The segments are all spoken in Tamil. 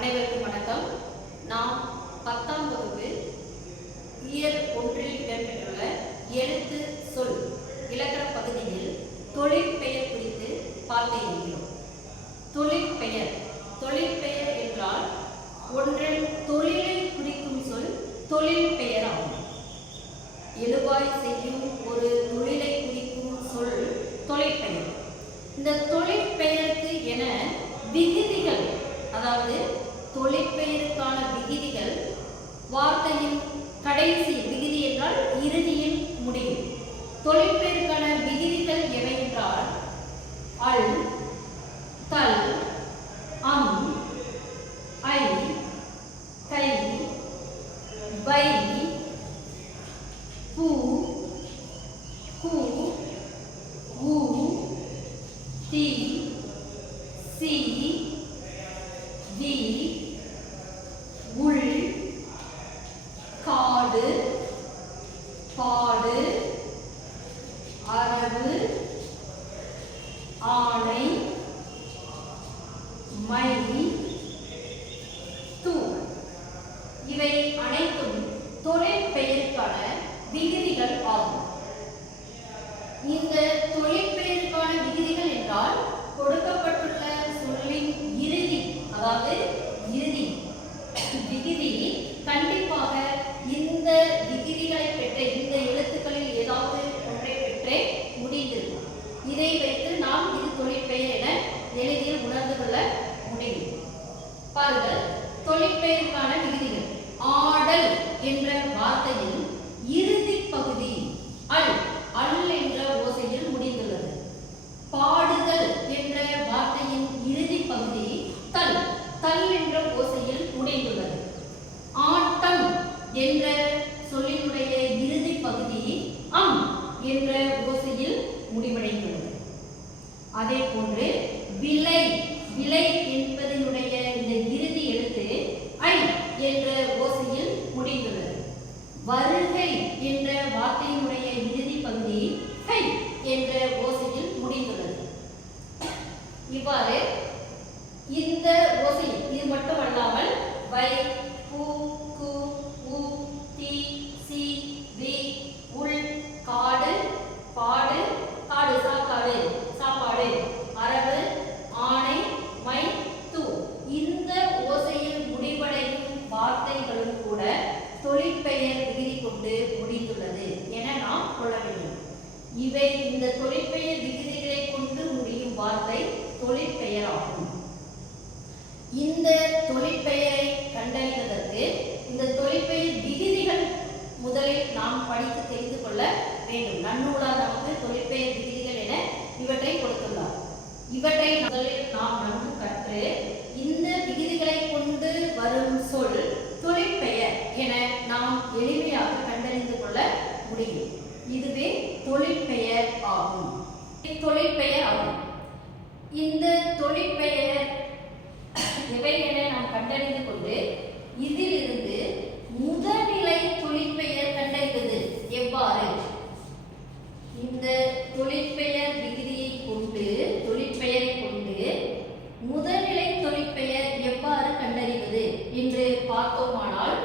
அனைவருக்கும் வணக்கம். நாம் 10ஆம் வகுப்பு இயல் 1இல் இடம்பெற்றுள்ள எழுத்து சொல் இலக்கண பகுதியில் தொழிற்பெயர் குறித்து பார்க்க இருக்கிறோம். தொழிற்பெயர் என்றால் ஒன்றின் தொழிலை குறிக்கும் சொல் தொழில் பெயராகும். எழுவாய் செய்யும் ஒரு தொழிலை குறிக்கும் சொல் தொழிற்பெயர். இந்த தொழிற்பெயருக்கு என விகுதிகள், அதாவது தொழிற்பெயருக்கான விகுதிகள் வார்த்தையின் கடைசி விகுதி என்றால் இறுதியில் முடியும். தொழிற்பெயருக்கான விகுதிகள் எவை என்றால் அல், தல், அம், ஐ, கை, வை, பூ, கூ, ஊ, தி, சி, வி, உள், காடு, பாடு, அரவு, ஆணை, மை, தூ. இவை அனைத்தும் தொழிற்பெயருக்கான விகுதிகள் ஆகும். இந்த தொழிற்பெயருக்கான விகுதிகள் என்றால் கொடுக்கப்பட்டுள்ள சொல்லின் இறுதி, அதாவது இறுதி விகுதி கண்டிப்பாக இந்த விகுதிகளை பெற்ற இந்த எழுத்துக்களில் ஏதாவது ஒன்றை பெற்றே முடிந்திருக்கும். இதை வைத்து நாம் இது தொழிற்பெயர் என எளிதில் உணர்ந்து கொள்ள முடியும். பாருங்கள், தொழிற்பெயருக்கான விகுதிகள். ஆடல் என்ற வார்த்தையில் இறுதி பகுதி அல் என்ற ஓசையில் முடிந்துள்ளது. பாடுதல் என்ற வார்த்தையின் இறுதி பகுதி தல் என்ற ஓசையில் முடிந்துள்ளது. ஆட்டம் என்ற சொல்லினுடைய இறுதி பகுதி அம் என்ற ஓசையில் முடிவடைந்துள்ளது. அதே போன்று விலை என்பதனுடைய இந்த இறுதி எழுத்து ஐ என்ற ஓசையில் முடிந்துள்ளது. வருகை என்ற வார்த்தையினுடைய இறுதி பகுதி ஹை என்ற ஓசையில் முடிந்துள்ளது. இவ்வாறு இந்த ஓசையில் இது மட்டுமல்லாமல் வை, பூ, கூ, ஊ, தி, சி, வி, உள், காடு, பாடு, காடு சாக்காடு, சாப்பாடு, அரவு, ஆணை, மை, தூ. இந்த ஓசையில் முடிவடையும் வார்த்தைகளும் கூட தொழிற்பெயர் விகுதி கொண்டு முடிந்துள்ளது என நாம் கொள்ள வேண்டும். இவை இந்த தொழிற்பெயர் விகுதிகளை கொண்டு முடியும் வார்த்தை தொழிற்பெயர் ஆகும். இந்த தொழிற்பெயரை கண்டறிவதற்கு இந்த தொழிற்பெயர் விகுதிகள் முதலில் நாம் படித்து தெரிந்து கொள்ள வேண்டும். நன்னூலார் நமக்கு தொழிற்பெயர் விகுதிகள் என இவற்றை கொடுத்துள்ளார். இவற்றை முதலில் நாம் நன்கு கற்று இந்த விகுதிகளை கொண்டு வரும் சொல் தொழிற்பெயர் என நாம் எளிமையாக கண்டறிந்து கொள்ள முடியும். இதுவே தொழிற்பெயர் ஆகும். இந்த தொழிற்பெயர் எவை என நாம் கண்டறிந்து கொண்டு இதிலிருந்து முதல்நிலை தொழிற்பெயர் கண்டறிவது எவ்வாறு? இந்த தொழிற்பெயர் விகுதியை கொண்டு தொழிற்பெயரை கொண்டு முதல்நிலை தொழிற்பெயர் எவ்வாறு கண்டறிவது என்று பார்த்தோமானால்,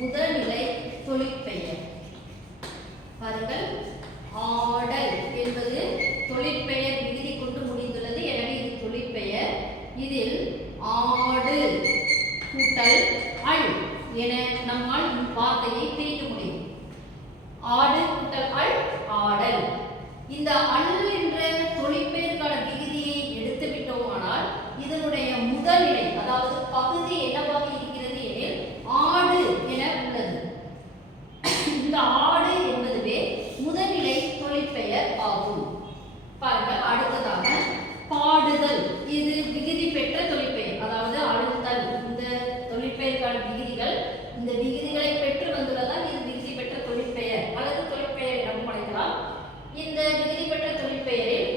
முதல்நிலை தொழிற்பெயர் பாருங்கள், ஆடல் என்பது தொழிற்பெயர் விகுதி கொண்டு முடிந்துள்ளது. எனவே இது தொழிற்பெயர். இதில் ஆடு கூட்டல் அல் என நம்மால் வார்த்தையை பிரிக்க முடியும். ஆடு கூட்டல் அல் ஆடல். இந்த அல் என்ற தொழிற்பெயருக்கான விகுதியை எடுத்து விட்டோமானால் இதனுடைய முதல்நிலை, அதாவது பகுதி என்னவாக இருக்கிறது எனில் ஆடு என உள்ளது. இந்த ஆடு என்பதுவே முதல்நிலை தொழிற்பெயர் ஆகும். பாருங்கள், அடுத்ததாக பாடுதல். இது விகுதி பெற்ற தொழிற்பெயர், அதாவது அழுத்தல். இந்த தொழிற்பெயருக்கான விகுதிகள் இந்த விகுதிகளை பெற்று வந்துள்ளதால் இது விகுதி பெற்ற தொழிற்பெயர் அல்லது தொழிற்பெயர் எனவும் அழைக்கலாம். இந்த விகுதி பெற்ற தொழிற்பெயரில்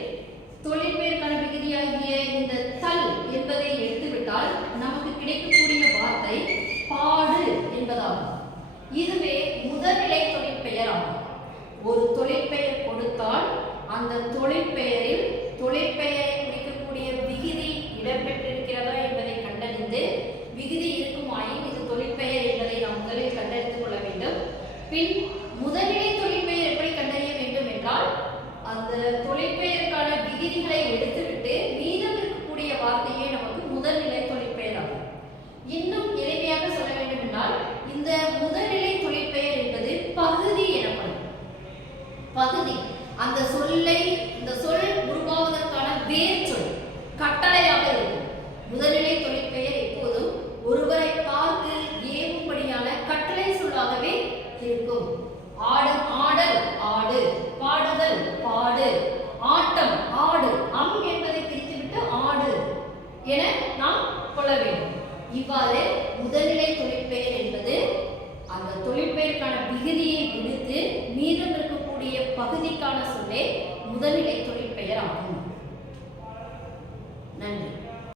தொழிற்பெயருக்கான விகுதியாகிய இந்த தல் என்பதை எடுத்துவிட்டால் நமக்கு கிடைக்கக்கூடிய வார்த்தை பாடு என்பதாகும். இதுவே முதல்நிலை தொழிற்பெயர் ஆகும். ஒரு தொழிற்பெயர் கொடுத்தால் அந்த தொழிற்பெயரில் பின் முதல்நிலை தொழிற்பெயர் எப்படி கண்டறிய வேண்டும் என்றால் அந்த தொழிற்பெயருக்கான விகுதிகளை எடுத்துவிட்டு மீதம் இருக்கக்கூடிய வார்த்தையே நமக்கு முதல்நிலை தொழிற்பெயர் ஆகும். இன்னும் எளிமையாக சொல்ல வேண்டும் என்றால் இந்த முதல்நிலை தொழிற்பெயர் என்பது பகுதி எனப்படும். பகுதி அந்த சொல்லை இந்த சொல் உருவாவதற்கான வேர் சொல் கட்டளையாக இருக்கும். முதல்நிலை தொழிற்பெயர் எப்போதும் ஒருவரை பார்த்து ஏவும்படியான கட்டளை சொல்லாகவே இருக்கும். ஆடல் ஆடு, பாடுதல் பாடு, ஆட்டம் ஆடு, என்பதை பிரித்துவிட்டு ஆடு என நாம் கொள்ள வேண்டும். இவ்வாறு முதல்நிலை தொழிற்பெயர் என்பது அந்த தொழிற்பெயருக்கான விகுதியை விடுத்து மீதம் இருக்கக்கூடிய பகுதிக்கான சொல்லே முதல்நிலை தொழிற்பெயர் ஆகும். நன்றி.